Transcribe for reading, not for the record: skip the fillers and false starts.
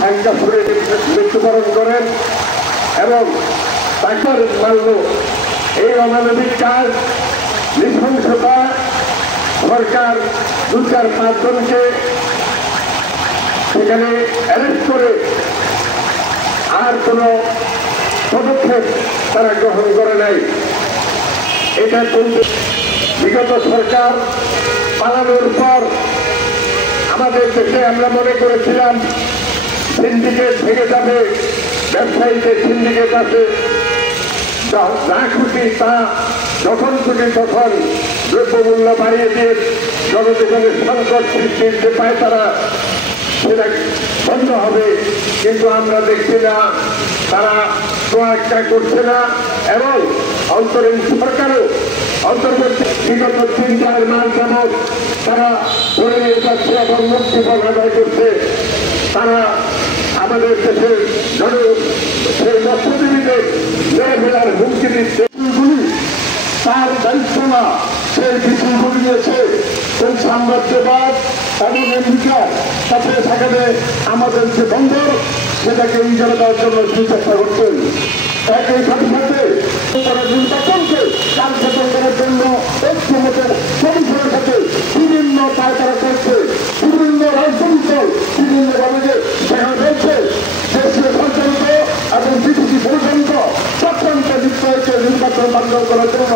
ভাঙ্গাসুরে মৃত্যুবরণ করেন এবং তাকে মানল এই অমানবিক কাজ নৃশংসতা সরকার 2-4-5 জনকে সেখানে অ্যারেস্ট করে আর কোনো পদক্ষেপ তারা গ্রহণ করে নাই। এটা কিন্তু বিগত সরকার পালানোর পর আমাদের দেশে আমরা মনে করেছিলাম সিন্ডিকেট ভেঙে যাবে, ব্যবসায়ীদের সিন্ডিকেট আছে, যা খুশি তা যখন খুশি তখন দ্রব্যমূল্য বাড়িয়ে দিয়ে জনজীবনের সংকট সৃষ্টির যে পায় তারা সেটা বন্ধ হবে, কিন্তু আমরা দেখছি না তারা তোয়াক্কা করছে না এবং অন্তরীণ সরকারও অন্তর্বর্তী বিগত 3-4 মাস যাবৎ তারা ধরে নিয়ে যাচ্ছে এবং মুক্তিপণ আদায় করছে। তারা আমাদের দেশের মৎস্যজীবীদের মেরে ফেলার হুমকি দিচ্ছে। তার দায়িত্ব না, সে বিষয়গুলি নিয়েছে কোন সাম্রাজ্যবাদ এবং আমেরিকার সাথে সেখানে আমাদের যে বন্দর সেটাকে ইজারা দেওয়ার জন্য চেষ্টা করছেন। একই সাথে সাথে নির্বাচনকে কার্যকর করার জন্য ঐক্যমতের কমিশনের সাথে বিভিন্ন কাজ তারা করছে, বিভিন্ন রাজনৈতিক দল বিভিন্নভাবে সেখানে রয়েছে দেশীয় সঞ্চালিত এবং বিদেশি পরিচালিত চক্রান্ত নির্বাচন বাঞ্ছন করার জন্য